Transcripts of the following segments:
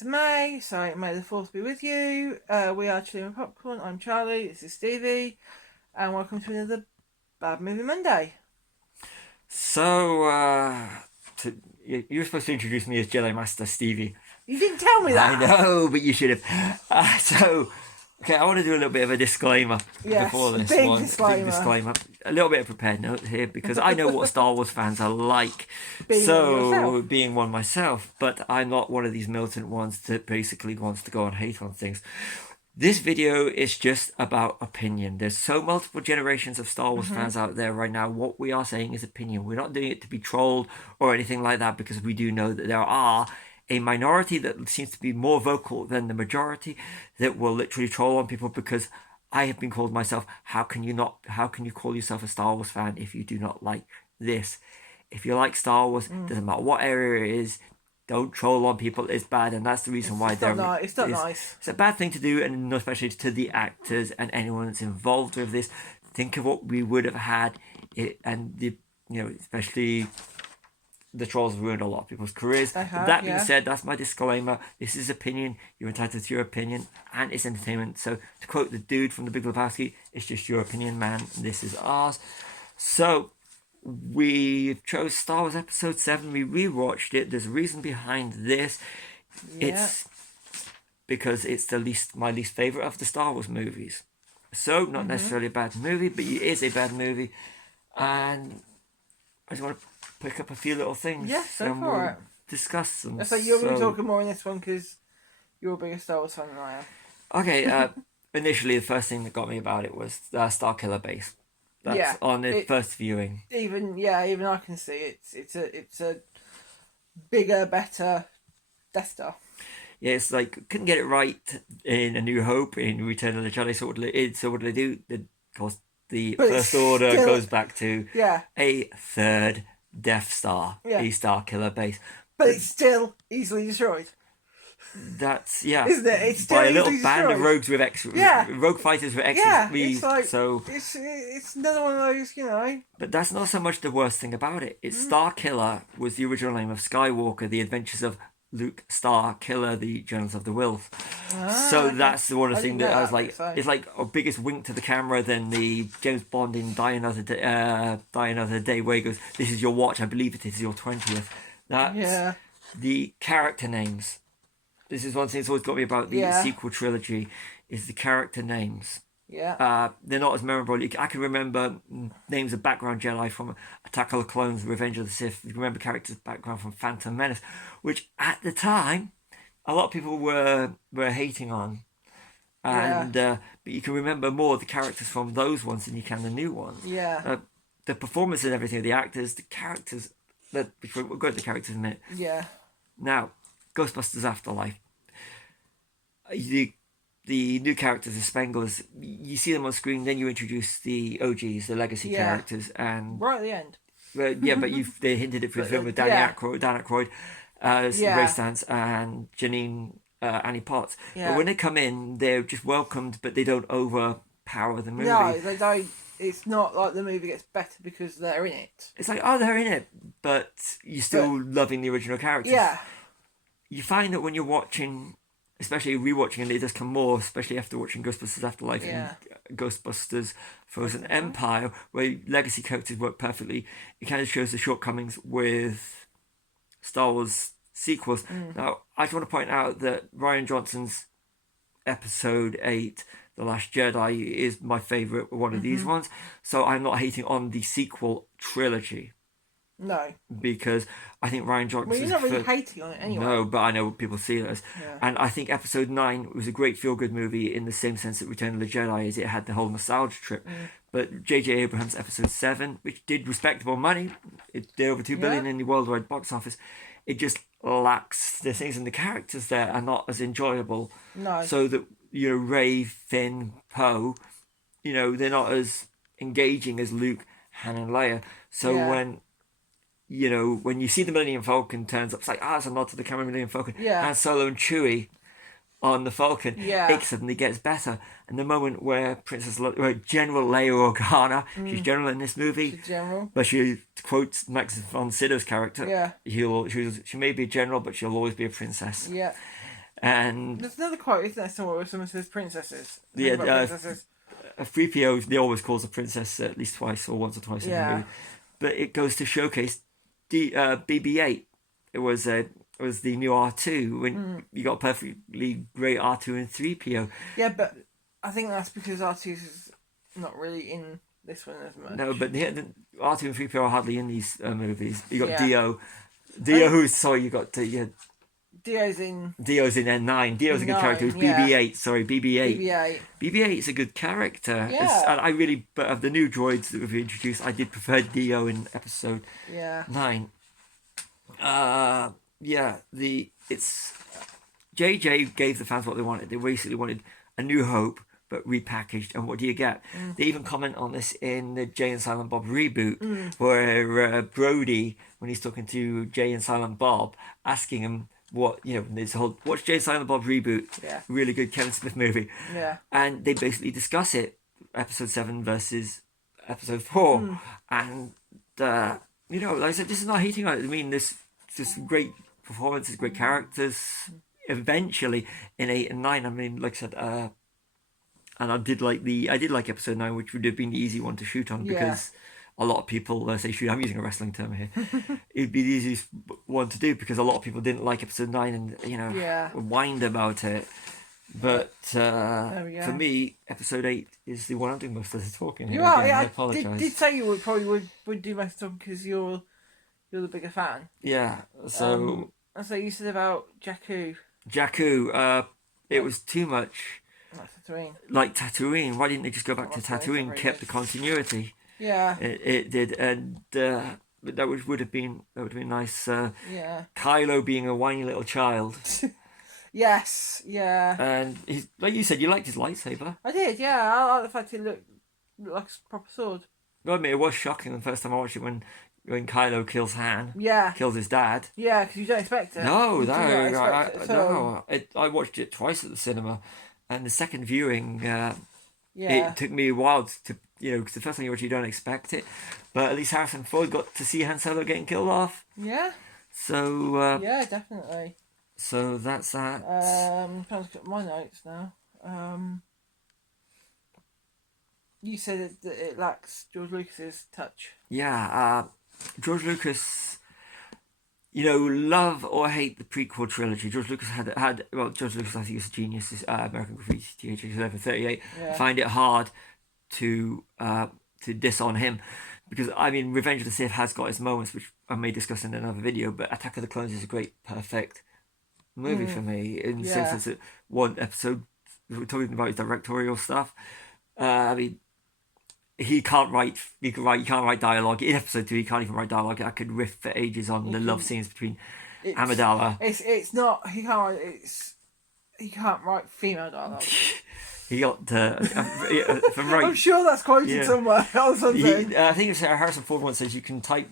it's May, so may the Force be with you. We are Chilling with Popcorn. I'm Charlie, this is Stevie, and welcome to another Bad Movie Monday. So, you were supposed to introduce me as Jedi Master Stevie. You didn't tell me that! I know, but you should have. Okay, I want to do a little bit of a disclaimer before this big one. Disclaimer. Big disclaimer. A little bit of prepared note here because I know what Star Wars fans are like. Being one myself, but I'm not one of these militant ones that basically wants to go and hate on things. This video is just about opinion. There's so multiple generations of Star Wars fans out there right now. What we are saying is opinion. We're not doing it to be trolled or anything like that because we do know that there are a minority that seems to be more vocal than the majority that will literally troll on people because I have been called myself, how can you call yourself a Star Wars fan if you do not like this? If you like Star Wars, doesn't matter what area it is, don't troll on people, it's bad, and that's the reason why it's not nice. It's a bad thing to do, and especially to the actors and anyone that's involved with this. Think of what we would have had, especially the trolls ruined a lot of people's careers. That being said, that's my disclaimer. This is opinion. You're entitled to your opinion, and it's entertainment. So, to quote the dude from The Big Lebowski, it's just your opinion, man. This is ours. So, we chose Star Wars Episode VII. We rewatched it. There's a reason behind this. It's because it's my least favorite of the Star Wars movies. So, not necessarily a bad movie, but it is a bad movie. And I just want to pick up a few little things. And we'll discuss them. So you're going to be talking more in this one because you're a bigger Star Wars fan than I am. Okay, initially the first thing that got me about it was the Starkiller base. That's on the first viewing. Even I can see it's a bigger, better Death Star. Yeah, it's like couldn't get it right in A New Hope, in Return of the Jedi. So what do they do? Of course, the First Order goes back to a third Death Star, a Starkiller base. But it's still easily destroyed. That's isn't it? It's still by a little band destroyed. Of rogues with rogue fighters with it's another one of those, But that's not so much the worst thing about it. It's Starkiller was the original name of Skywalker, the adventures of Luke Starkiller, the Journals of the Wills. So that's the one thing that I was like, it's like a biggest wink to the camera than the James Bond in Die Another Day, where he goes, "This is your watch. I believe it is your 20th." That's the character names. This is one thing that's always got me about the sequel trilogy, is the character names. Yeah. They're not as memorable. I can remember names of background Jedi from Attack of the Clones, Revenge of the Sith. You can remember characters' background from Phantom Menace, which at the time, a lot of people were hating on. And but you can remember more of the characters from those ones than you can the new ones. Yeah. The performance and everything, the actors, the characters. Before we'll go to the characters in a minute. Yeah. Now, Ghostbusters Afterlife. The new characters, the Spanglers, you see them on screen, then you introduce the OGs, the legacy characters, and right at the end. But they hinted it for the film with Dan Aykroyd, Ray Stantz, and Annie Potts. But when they come in, they're just welcomed, but they don't overpower the movie. No, they don't. It's not like the movie gets better because they're in it. It's like, they're in it, but you're still loving the original characters. Yeah. You find that when you're watching, especially rewatching, and it does come more, especially after watching Ghostbusters Afterlife and Ghostbusters Frozen Empire, where legacy characters work perfectly. It kind of shows the shortcomings with Star Wars sequels. Now, I just want to point out that Rian Johnson's Episode VIII, The Last Jedi, is my favourite one of these ones. So I'm not hating on the sequel trilogy. No. Because I think Rian Johnson... Well, you're not really hating on it anyway. No, but I know people see it as. Yeah. And I think Episode 9 was a great feel-good movie in the same sense that Return of the Jedi is. It had the whole nostalgia trip. But J.J. Abrams' Episode 7, which did respectable money, it did over $2 billion in the worldwide box office, it just lacks the things, and the characters there are not as enjoyable. No. So that, Rey, Finn, Poe, they're not as engaging as Luke, Han, and Leia. So when you see the Millennium Falcon turns up, it's like, it's a nod to the camera, Millennium Falcon. Yeah. Han Solo and Chewie on the Falcon. Yeah. It suddenly gets better. And the moment where General Leia Organa, she's general in this movie. She's general. But she quotes Max von Sydow's character. Yeah. She may be a general, but she'll always be a princess. Yeah. And there's another quote, isn't there, somewhere where someone says princesses? Yeah, Princesses. a 3PO, they always calls a princess at least twice or once or twice in the movie. But it goes to showcase BB-8. It was the new R2 when you got perfectly great R2 and 3PO. Yeah, but I think that's because R2 is not really in this one as much. No, but the R2 and 3PO are hardly in these movies. You got Yeah. Dio, you got Dio's in N9. Dio's a good character. It was BB-8. Sorry, BB-8. BB-8 is a good character. Yeah. And I really, but of the new droids that we've introduced, I did prefer Dio in episode 9. It's JJ gave the fans what they wanted. They basically wanted A New Hope, but repackaged. And what do you get? They even comment on this in the Jay and Silent Bob reboot, where Brody, when he's talking to Jay and Silent Bob, asking him what, this whole watch Jay and Silent Bob reboot, really good Kevin Smith movie, and they basically discuss it, episode 7 versus episode 4, and like I said, this is not hating on it. I mean, this just great performances, great characters. Eventually, in 8 and 9, I mean, like I said, and I did like episode 9, which would have been the easy one to shoot on because a lot of people say shoot. I'm using a wrestling term here. It'd be the easiest one to do because a lot of people didn't like episode 9 and whined about it. But for me, episode 8 is the one I'm doing most of the talking here. I apologise. I did say you would do most talking because you're the bigger fan. Yeah. So. And so you said about Jakku. It was too much. Like Tatooine. Why didn't they just go back to Tatooine? Kept the continuity. Yeah. It did, and but that would have been nice. Kylo being a whiny little child. Yes. Yeah. And like you said, you liked his lightsaber. I did. Yeah. I like the fact it looked like a proper sword. I mean, it was shocking the first time I watched it when Kylo kills Han. Yeah. Kills his dad. Yeah, because you don't expect it. No. I watched it twice at the cinema, and the second viewing, it took me a while to, because the first time you watch it, you don't expect it, but at least Harrison Ford got to see Han Solo getting killed off. Yeah. So. Yeah, definitely. So that's that. I'm trying to look at my notes now. You said that it lacks George Lucas's touch. Yeah, George Lucas, love or hate the prequel trilogy. George Lucas George Lucas, I think, is a genius. American Graffiti, THX 1138. I find it hard to diss on him because, I mean, Revenge of the Sith has got its moments, which I may discuss in another video, but Attack of the Clones is a great, perfect movie for me in the sense that one episode, we're talking about his directorial stuff. I mean, he can't write dialogue. In episode 2, he can't even write dialogue. I could riff for ages on the love scenes between Amidala. It's not, he can't write female dialogue. He got from right. I'm sure that's quoted somewhere or something. I think it's Harrison Ford once says you can type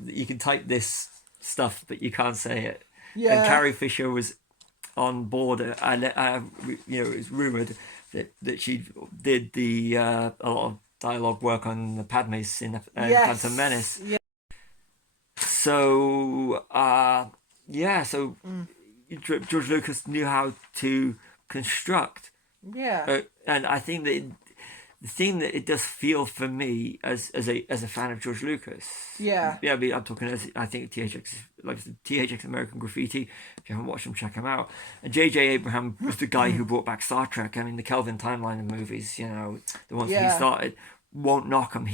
this stuff, but you can't say it. Yeah. And Carrie Fisher was on board, and it was rumored that she did a lot of dialogue work on the Padmes in Phantom Menace. Yeah. So George Lucas knew how to construct. Yeah. And I think that the thing that it does feel for me as a fan of George Lucas. Yeah. Yeah, I'm talking I think THX American Graffiti. If you haven't watched them, check them out. And J.J. Abrams was the guy who brought back Star Trek. I mean, the Kelvin timeline of movies, the ones he started, won't knock him.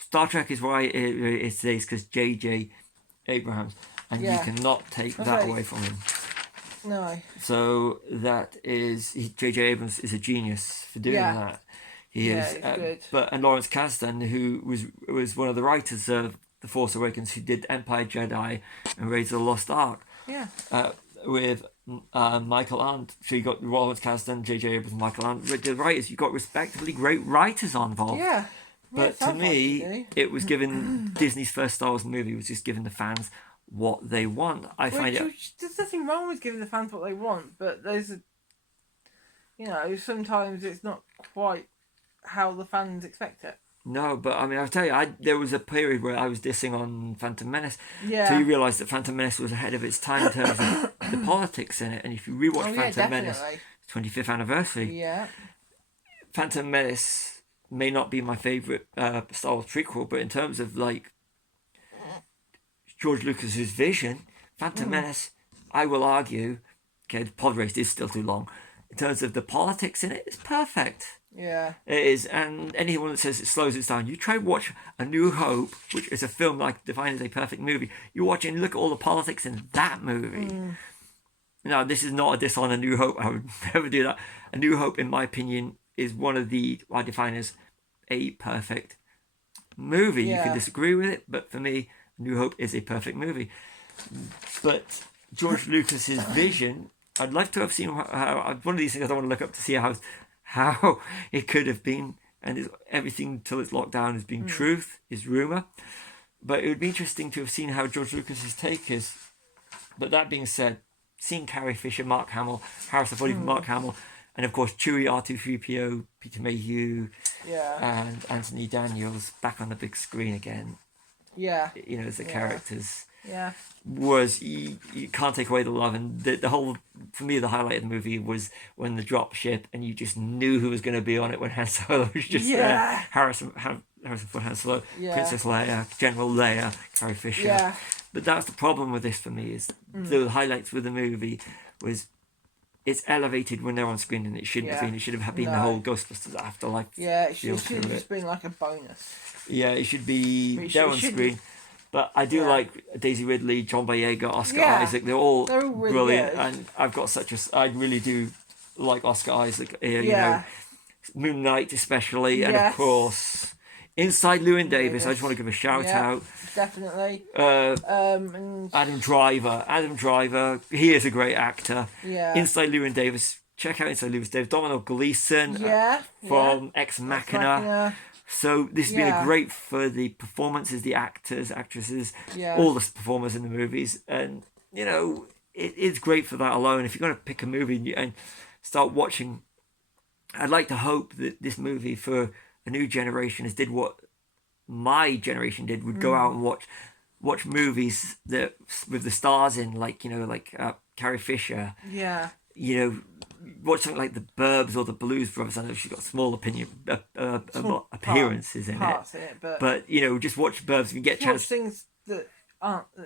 Star Trek is why it is today because J.J. Abrams, and you cannot take that away from him. No. So that is J.J. Abrams is a genius for doing that. He is. Good. And Lawrence Kasdan, who was one of the writers of The Force Awakens, who did Empire Jedi and Raiders of the Lost Ark. Yeah. With Michael Arndt. So you got Lawrence Kasdan, J.J. Abrams, Michael Arndt. The writers, you got respectively great writers involved. Yeah. But to me, it was given Disney's first Star Wars movie was just giving the fans what they want. There's nothing wrong with giving the fans what they want, but sometimes it's not quite how the fans expect it. No, but I mean, I'll tell you, there was a period where I was dissing on Phantom Menace. Yeah. So you realise that Phantom Menace was ahead of its time in terms of the politics in it. And if you rewatch Phantom Menace, 25th anniversary, yeah, Phantom Menace may not be my favourite Star Wars prequel, but in terms of like George Lucas's vision, Phantom Menace, I will argue, okay, the pod race is still too long. In terms of the politics in it, it's perfect. Yeah. It is, and anyone that says it slows it down, you try and watch A New Hope, which is a film like defined as a perfect movie. You watch it and look at all the politics in that movie. Now, this is not a diss on A New Hope. I would never do that. A New Hope, in my opinion, is one of the I define as a perfect movie. Yeah. You can disagree with it, but for me, A New Hope is a perfect movie. But George Lucas's vision, I'd like to have seen how one of these things I don't want to look up to see how it could have been, and everything till it's locked down has been truth, is rumor. But it would be interesting to have seen how George Lucas's take is. But that being said, seeing Carrie Fisher, Mark Hamill, Harrison Ford, even Mark Hamill, and of course Chewie, R2-3PO, Peter Mayhew, and Anthony Daniels back on the big screen again. Yeah. You know, as the characters. Yeah. Was you can't take away the love, and the whole, for me, the highlight of the movie was when the drop ship and you just knew who was going to be on it when Han Solo was just there. Harrison Ford, Han Solo, Princess Leia, General Leia, Carrie Fisher. Yeah. But that's the problem with this for me, is the highlights with the movie was it's elevated when they're on screen, and it shouldn't have been. It should have been the whole Ghostbusters Afterlife. Yeah, it should have just been like a bonus. Yeah, it should be there on screen. But I do like Daisy Ridley, John Boyega, Oscar Isaac. They're all really brilliant, good. and I've got I really do like Oscar Isaac. You know, Moon Knight especially, and of course Inside Llewyn Davis. I just want to give a shout out. Definitely. And Adam Driver. He is a great actor. Yeah. Inside Llewyn Davis. Check out Inside Llewyn Davis. Domhnall Gleeson. From Ex Machina. So this has been great for the performances, the actors, actresses, all the performers in the movies. And, you know, it's great for that alone. If you're going to pick a movie and start watching, I'd like to hope that this movie for a new generation did what my generation did, would go out and watch movies that with the stars in, like, you know, like Carrie Fisher. Yeah. You know, watch something like The Burbs or The Blues Brothers. I know she's got small appearances in it, but you know, just watch Burbs if you get a chance. Things that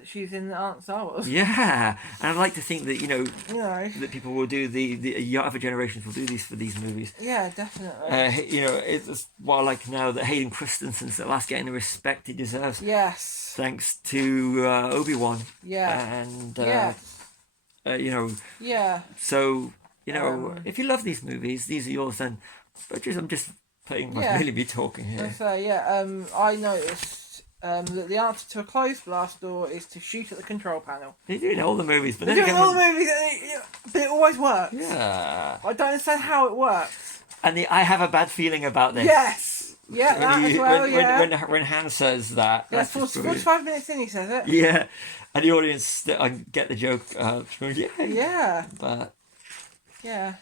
she's in that aren't Star Wars. Yeah, and I'd like to think that you know that people will do the other generations will do these for these movies. Yeah, definitely. You know, it's what I like now that Hayden Christensen's at last getting the respect he deserves. Yes. Thanks to Obi-Wan. Yeah. And you know. Yeah. So. You know, if you love these movies, these are yours. Then, but I'm just playing. Must really be talking here. I noticed that the answer to a closed blast door is to shoot at the control panel. They're doing all the movies, but they're doing all the movies, but it always works. Yeah. I don't understand how it works. And I have a bad feeling about this. Yes. Yeah, that as well. When Han says that. Yeah, 45 minutes in he says it. Yeah, and the audience get the joke. Yeah. But. Yeah.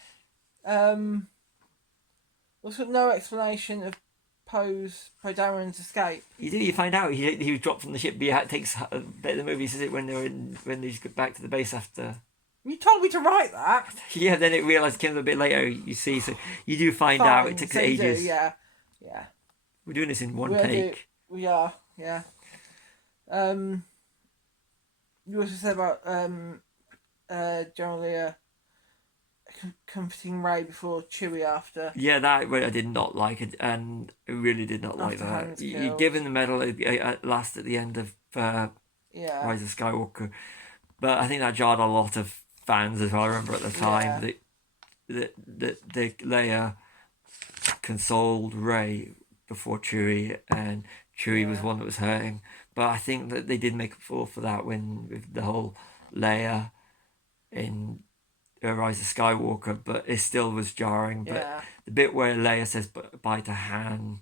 Also, no explanation of Poe Dameron's escape. You find out he was dropped from the ship, but it takes a bit of the movie, says it when they just get back to the base after. You told me to write that. Yeah, then it realised it came a bit later, you see, so you do find out. It took ages. Yeah. We're doing this in one take. We are, yeah. You also said about General Leia comforting Rey before Chewie after. Yeah, that I did not like it, and I really did not like that. You're given the medal at last at the end of Rise of Skywalker, but I think that jarred a lot of fans as well. I remember at the time that Leia consoled Rey before Chewie, and Chewie was one that was hurting. But I think that they did make up for that with the whole Leia in Rise of Skywalker, but it still was jarring. But the bit where Leia says bye to Han,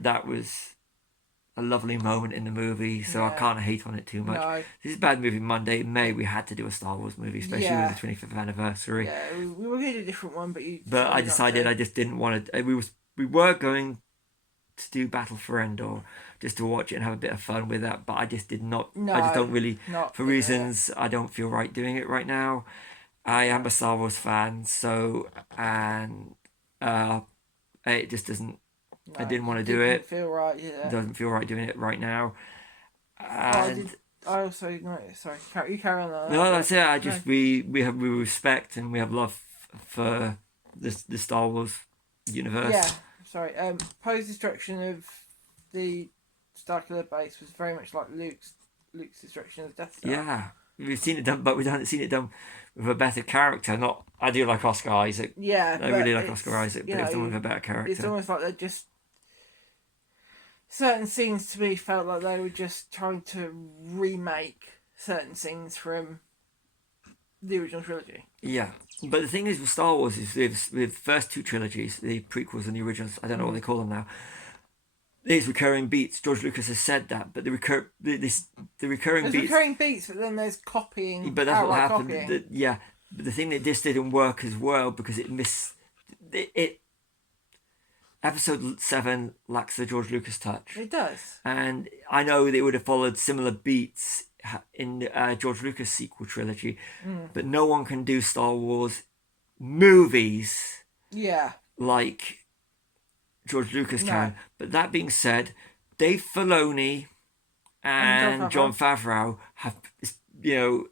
that was a lovely moment in the movie, so I can't hate on it too much. No. This is Bad Movie Monday. In May, we had to do a Star Wars movie, especially with the 25th anniversary. Yeah, we were going to do a different one, but I decided I just didn't want to. We were going to do Battle for Endor, just to watch it and have a bit of fun with that. But I just did not. No, I just don't really, not for doing reasons I don't feel right doing it right now. I am a Star Wars fan, so and it just doesn't. No, I didn't want to do didn't it. feel right. It Yeah. doesn't feel right doing it right now. Well, And I also no. Sorry, you carry on. no, that's it. I just we respect and we have love for the Star Wars universe. Yeah. Sorry. Poe's destruction of the Starkiller base was very much like Luke's destruction of the Death Star. Yeah, we've seen it done, but we haven't seen it done with a better character. Not, I do like Oscar Isaac. Yeah, I really like Oscar Isaac, but it's done with a better character. It's almost like they're just certain scenes to me felt like they were just trying to remake certain scenes from the original trilogy. Yeah, but the thing is with Star Wars is with first two trilogies, the prequels and the originals. I don't know what they call them now. There's recurring beats. George Lucas has said that, but the recurring beats. There's recurring beats, but then there's copying. But that's what happened. Yeah, but the thing that this didn't work as well because it missed it. Episode 7 lacks the George Lucas touch. It does. And I know they would have followed similar beats in George Lucas sequel trilogy, but no one can do Star Wars movies. Yeah. Like George Lucas can. But that being said, Dave Filoni and Jon Favreau have, Dave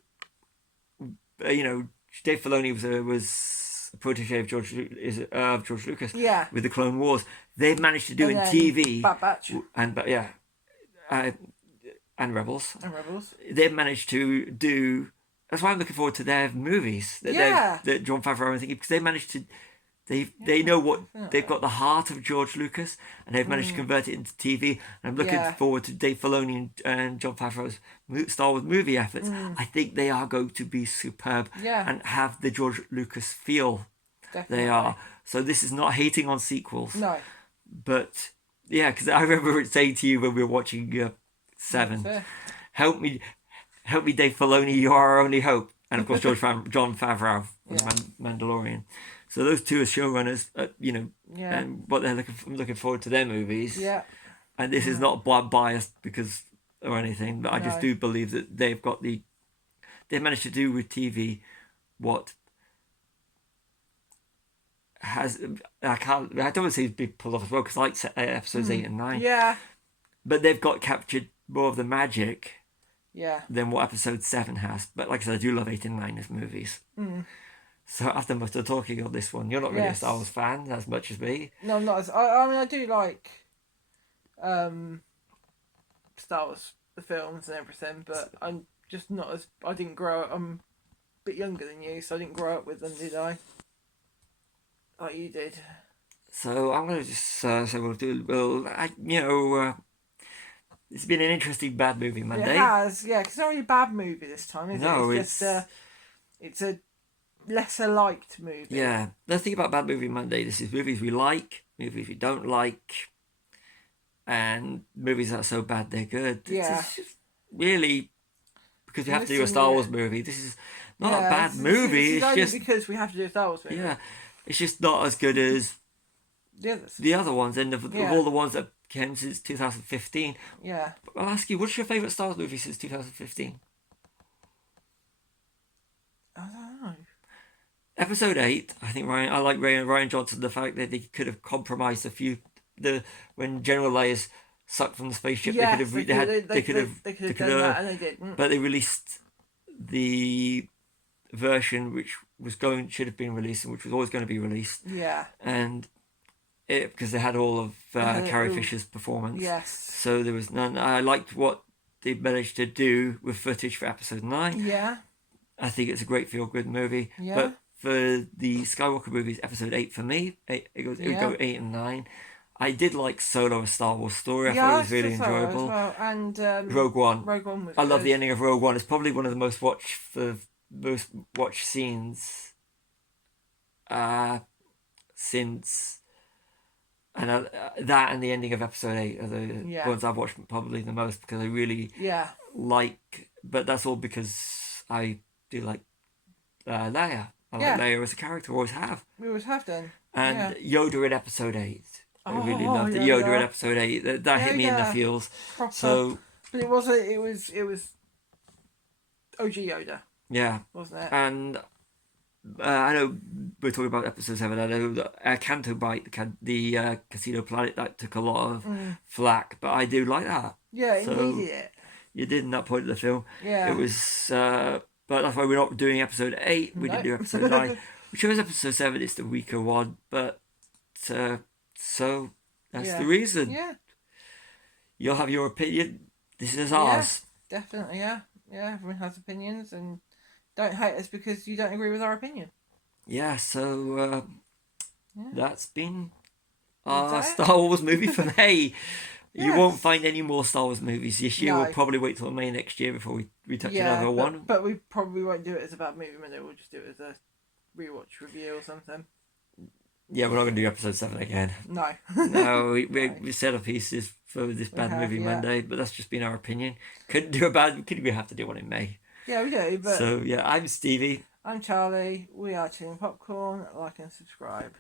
Filoni was a protege of George Lucas. Yeah. With the Clone Wars, they've managed to do in TV. Bad Batch. And Rebels. And Rebels. They've managed to do. That's why I'm looking forward to their movies. That Jon Favreau and thinking because they managed to. They know what they've got the heart of George Lucas and they've managed to convert it into TV. And I'm looking forward to Dave Filoni and Jon Favreau's Star Wars movie efforts. I think they are going to be superb and have the George Lucas feel. Definitely. They are. So this is not hating on sequels. No. But yeah, because I remember saying to you when we were watching 7, help me, Dave Filoni, you are our only hope. And of course, Jon Favreau from Mandalorian. So those two are showrunners, and what I'm looking forward to their movies. Yeah. And this is not biased because or anything, but I just do believe that they've managed to do with TV what has I don't want to say it's been pulled off as well because I like episodes 8 and 9. Yeah. But they've captured more of the magic. Yeah. Than what episode 7 has. But like I said, I do love 8 and 9 as movies. So after much of talking on this one, you're not really a Star Wars fan as much as me. No, I'm not. I mean, I do like Star Wars, the films and everything, but I'm just not as. I didn't grow up. I'm a bit younger than you, so I didn't grow up with them, did I? Like you did. So I'm gonna just say it's been an interesting bad movie Monday. It has, yeah, because it's not really a bad movie this time, is it? It's just it's a lesser liked movie. Yeah, the thing about Bad Movie Monday, this is movies we like, movies we don't like, and movies that are so bad they're good. Yeah. It's just really because we have to do a Star Wars movie. This is not a bad movie. It's just because we have to do a Star Wars movie. Yeah, it's just not as good as the other ones, and of all the ones that came since 2015. Yeah. I'll ask you, what's your favourite Star Wars movie since 2015? I don't know. Episode 8, I think I like Ryan Johnson, the fact that they could have compromised a few. When General Leia's sucked from the spaceship, Yes, they could have done that, and they didn't. But they released the version which should have been released and which was always going to be released. Yeah. And because they had all of Carrie Fisher's performance. Yes. So there was none. I liked what they managed to do with footage for episode 9. Yeah. I think it's a great feel-good movie. Yeah. But for the Skywalker movies, episode 8 for me, it would go 8 and 9. I did like Solo: A Star Wars Story. I thought it was really enjoyable. As well. And Rogue One. Rogue One was I love good. the ending of Rogue One. It's probably one of the most watched scenes since. And that and the ending of episode 8 are the ones I've watched probably the most because I really like. But that's all because I do like Leia. I like Leia as a character. Always have. We always have done. And Yoda in episode 8. I really loved it. Yoda in episode 8. That hit me in the feels. Proper. So, but it was OG Yoda. Yeah. Wasn't it? And I know we're talking about episode 7. I know that Canto Bite, the Casino Planet, that took a lot of flack, but I do like that. Yeah, it needed it. You did in that point of the film. Yeah. It was, but that's why we're not doing episode 8. We didn't do episode 9. We chose episode 7. It's the weaker one, but so that's the reason. Yeah. You'll have your opinion. This is ours. Definitely, yeah. Yeah, everyone has opinions, and don't hate us because you don't agree with our opinion. Yeah, so that's been our Star Wars movie for May. Yes. You won't find any more Star Wars movies this year. No. We'll probably wait till May next year before we touch another one. But we probably won't do it as a bad movie minute. We'll just do it as a rewatch review or something. Yeah, we're not going to do episode 7 again. No. No, we set up pieces for this bad movie Monday, but that's just been our opinion. Couldn't we have to do one in May? Yeah, we do. But so, yeah, I'm Stevie. I'm Charlie. We are Chewing Popcorn. Like and subscribe.